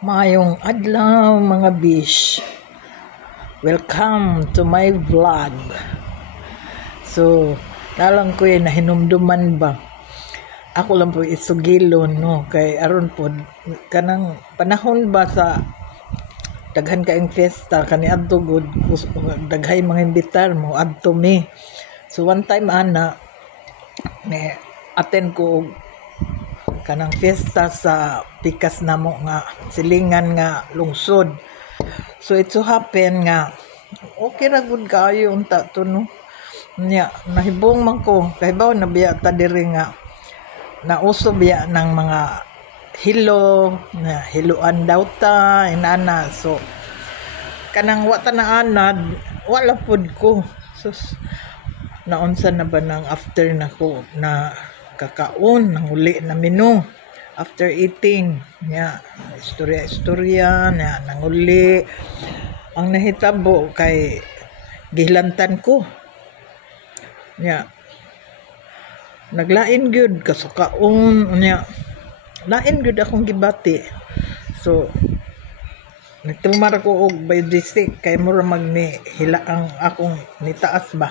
Mayong adlaw mga bish. Welcome to my vlog. So, nalang ko na hinumduman ba. Ako lang po isugilon no kay aron po kanang panahon ba sa daghan kaayong fiesta kani adto gud daghay mga imbitar mo adto mi. So one time ana attend ko kanang fiesta sa pikas namo nga silingan nga lungsod. So it so happen nga okay ra gud kaayo unta to no. Nya nahibong man ko kay baw na biya ta diri nga nauso biya ng mga hilo na hiluan daw ta inana. So kanang wa ta na anad wala pud ko. So naunsa na ba nang after na ko na kakaon nang uli na menu after eating nya istorya na nang uli ang nahitabo kay gilantan ko nya naglain gyud kasukaon nya lain gyud akong gibati. So nagtumar ko og by district kay mura magni hila ang akong nitaas ba.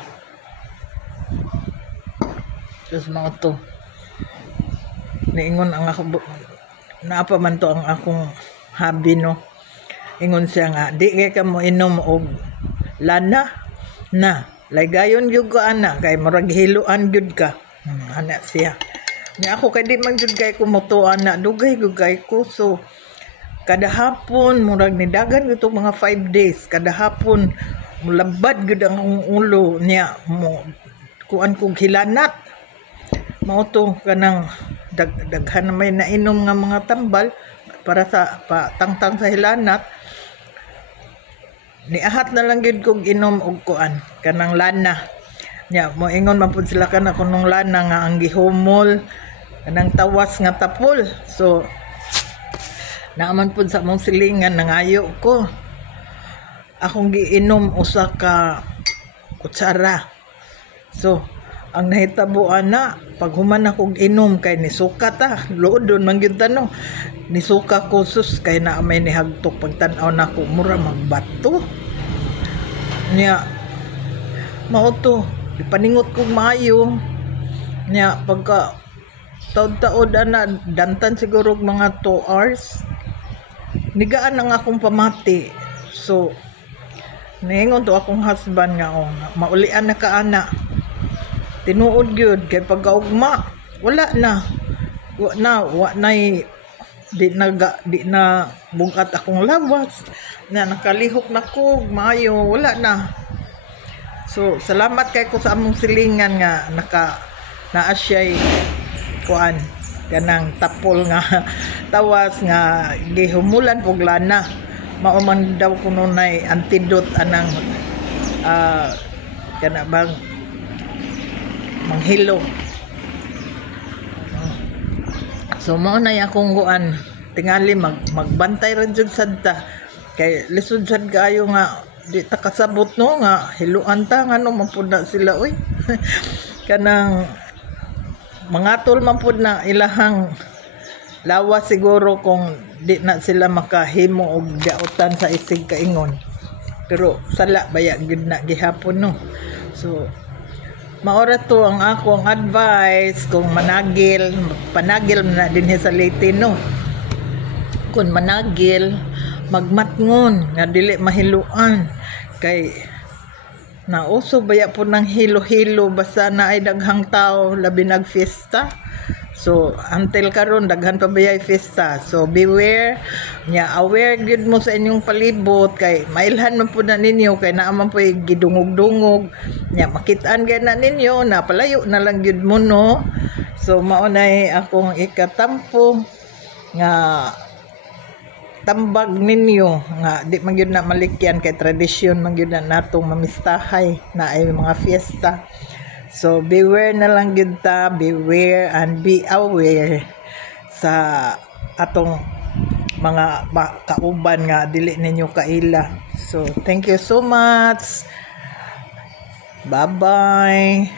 Just mga to niingon ang ako naapa man to ang akong hobby no. Ingon siya nga di kay ka mo inom og lana na laygayon gyud ko ana kay murag hiluan gyud ka. Ana siya nya ako kay di man gyud kay ko moto ana dugay gyud kay ko. So kada hapon murag nidagan gyud tong mga 5 days kada hapon mulabad gyud ang akong ulo niya mo kuan kog hilanat mao to kanang daghan na may nainom nga mga tambal para sa tangtang sa hilanat. Niahat na lang gid kog inom og kuan kanang lana nya mo ingon man pud sila kana kunong lana nga ang gihumol kanang tawas nga tapol. So naaman pud sa mong silingan nangayo ko akong giinom usa ka kutsara. So ang nahitabo ana pag human akong inom kay nisuka ta luodon man gyud tanong nisuka ko sus kay na may nihagtok pagtan-aw nako mura magbato nya mao to ipaningot kog maayo nya pagka taod-taod ana dantan siguro mga 2 hours nigaan ang akong pamati. So niingon to akong husband nga maulian na ka ana tinuod gyud kay pagkaugma wala na di na bugat akong lawas na nakalihok na ko maayo wala na. So salamat kay ko sa among silingan nga naa siya'y kuan kanang tapol nga tawas nga gihumulan og lana mao man daw kuno nay antidote anang kana bang manghilo. So mao na akong kuan tingali magbantay ra jud sadta kay lisod sad kaayo nga di ta kasabot no nga hiluan ta ngano man pud na sila oy kanang mangatol man pud na ilahang lawas siguro kung di na sila makahimo og gautan sa isig kaingon pero sala baya gid na gihapon no. So maora to ang akong advice kung panagil na dinhi sa Leyte no. Kung managil magmatngon nga dili mahiluan kay nauso baya po ng hilo-hilo basta na ay daghang tao labi nag fiesta. So until karon daghan pa bayay fiesta. So beware nya aware gyud mo sa inyong palibot kay mailhan man pud na ninyo kay naa man po gidungog-dungog nya makit-an gyud na ninyo na palayo na lang gyud mo no. So mao nay akong ikatampo nga tambag ninyo nga di man gyud na malikyan kay tradisyon man gyud na natong mamistahay na ay mga fiesta. So beware na lang gyud ta, beware and be aware sa atong mga kauban nga dili ninyo kaila. So thank you so much. Bye bye.